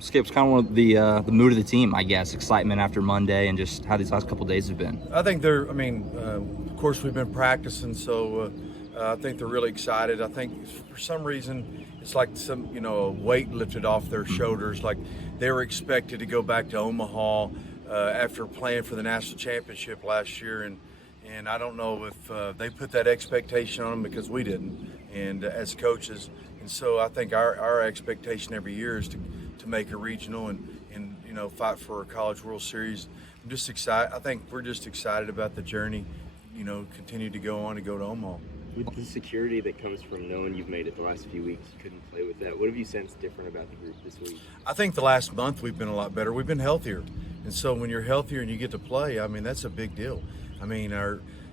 Skip's kind of one of the mood of the team, I guess, excitement after Monday and just how these last couple of days have been. I think of course we've been practicing, so I think they're really excited. I think for some reason it's like a weight lifted off their shoulders, like they were expected to go back to Omaha after playing for the national championship last year, and I don't know if they put that expectation on them because we didn't, and as coaches, and so I think our expectation every year is to make a regional and fight for a College World Series. I'm just excited. I think we're just excited about the journey, continue to go on and go to Omaha. With the security that comes from knowing you've made it the last few weeks, you couldn't play with that. What have you sensed different about the group this week? I think the last month we've been a lot better. We've been healthier. And so when you're healthier and you get to play, that's a big deal.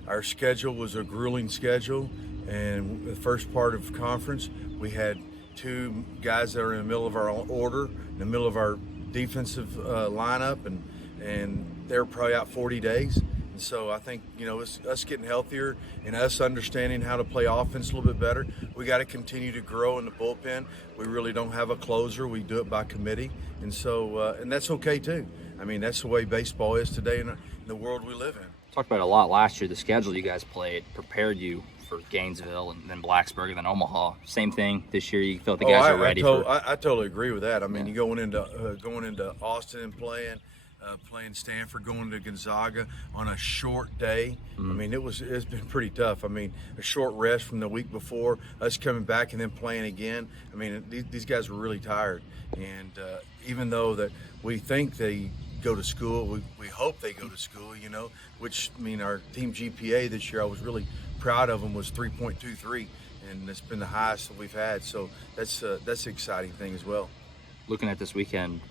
Our schedule was a grueling schedule, and the first part of conference, we had two guys that are in the middle of our order, in the middle of our defensive lineup, and they were probably out 40 days. And so I think, it's us getting healthier and us understanding how to play offense a little bit better. We got to continue to grow in the bullpen. We really don't have a closer. We do it by committee. And so, and that's okay too. That's the way baseball is today in the world we live in. Talked about it a lot last year. The schedule you guys played prepared you for Gainesville and then Blacksburg and then Omaha. Same thing this year. You felt the guys are ready. I totally agree with that. You going into Austin and playing Stanford, going to Gonzaga on a short day. It's been pretty tough. A short rest from the week before, us coming back and then playing again. These guys were really tired, and even though that we think they go to school, we hope they go to school, which our team GPA this year, I was really proud of them, was 3.23, and it's been the highest that we've had. So that's an exciting thing as well. Looking at this weekend,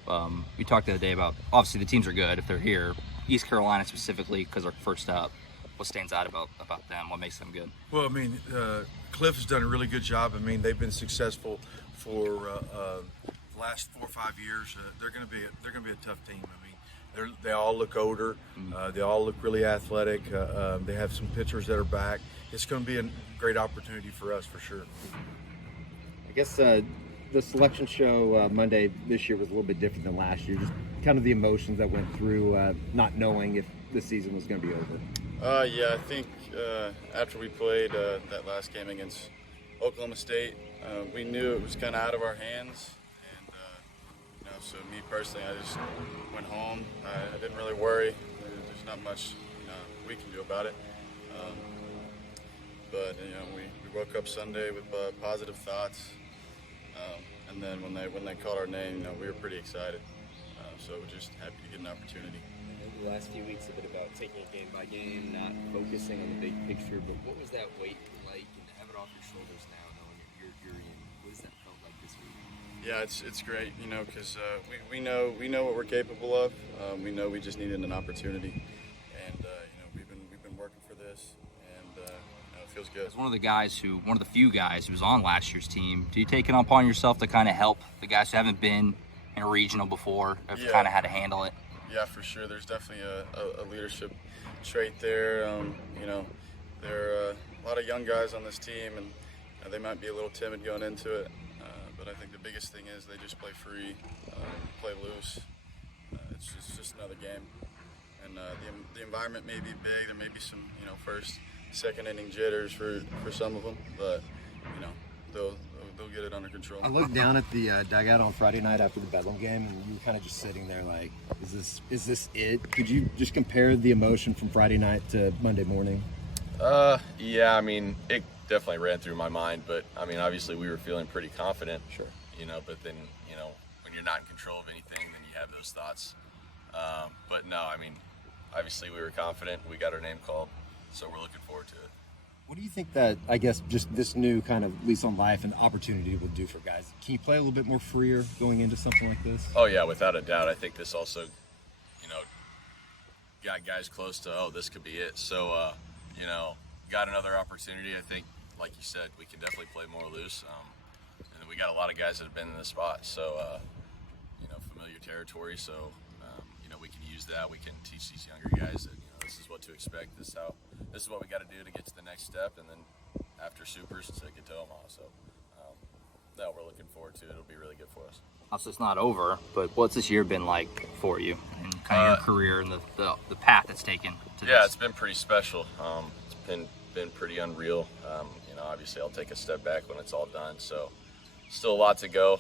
we talked the other day about, obviously the teams are good if they're here. East Carolina specifically, because they're first up. What stands out about them? What makes them good? Well, Cliff has done a really good job. They've been successful for the last 4 or 5 years. They're going to be a tough team. They all look older. They all look really athletic. They have some pitchers that are back. It's going to be a great opportunity for us for sure. I guess the selection show Monday this year was a little bit different than last year. Just kind of the emotions that went through not knowing if the season was going to be over. Yeah, I think after we played that last game against Oklahoma State, we knew it was kind of out of our hands. And, so me personally, I just went home. I didn't really worry. There's not much we can do about it. But we woke up Sunday with positive thoughts. And then when they called our name, we were pretty excited. So we're just happy to get an opportunity. The last few weeks have been about taking it game by game, not focusing on the big picture. But what was that weight like, and to have it off your shoulders now, knowing you're in? What has that felt like this week? Yeah, it's great, because we know what we're capable of. We know we just needed an opportunity, and we've been working for this, and it feels good. As one of the few guys who was on last year's team, do you take it upon yourself to kind of help the guys who haven't been in a regional before, have kind of had to handle it? Yeah, for sure. There's definitely a leadership trait there. There are a lot of young guys on this team, and they might be a little timid going into it. But I think the biggest thing is they just play free, play loose. It's just another game. And the environment may be big. There may be some, first, second inning jitters for some of them, but, they'll get it under control. I looked down at the dugout on Friday night after the Bedlam game, and you were kind of just sitting there like, is this it? Could you just compare the emotion from Friday night to Monday morning? Yeah, it definitely ran through my mind, but obviously we were feeling pretty confident. Sure. But then, when you're not in control of anything, then you have those thoughts. But no, obviously we were confident. We got our name called, so we're looking forward to it. What do you think that, I guess, just this new kind of lease on life and opportunity will do for guys? Can you play a little bit more freer going into something like this? Oh yeah, without a doubt. I think this also, got guys close to, this could be it. So, got another opportunity. I think, like you said, we can definitely play more loose. And we got a lot of guys that have been in this spot, so familiar territory. So we can use that. We can teach these younger guys that this is what to expect. This is what we got to do to get to the next step, and then after supers to get to Omaha. So we're looking forward to it. It'll be really good for us. Obviously, it's not over, but what's this year been like for you and kind of your career and the path it's taken to Yeah, this? it's been pretty special. It's been pretty unreal. You know, obviously I'll take a step back when it's all done. So still a lot to go.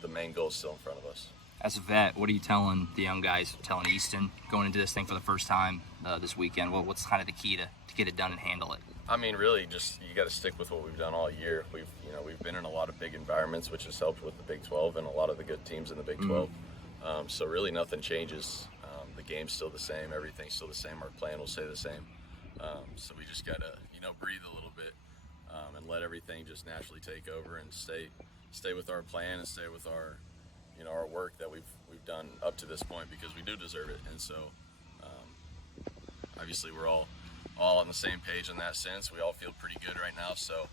The main goal is still in front of us. As a vet, what are you telling the young guys, telling Easton going into this thing for the first time this weekend? What's kind of the key to get it done and handle it? I mean, really, just you got to stick with what we've done all year. We've been in a lot of big environments, which has helped with the Big 12 and a lot of the good teams in the Big 12. So really, nothing changes. The game's still the same. Everything's still the same. Our plan will stay the same. So we just gotta, breathe a little bit and let everything just naturally take over and stay with our plan and stay with our, our work that we've done up to this point, because we do deserve it. And so, obviously, we're all on the same page in that sense. We all feel pretty good right now. So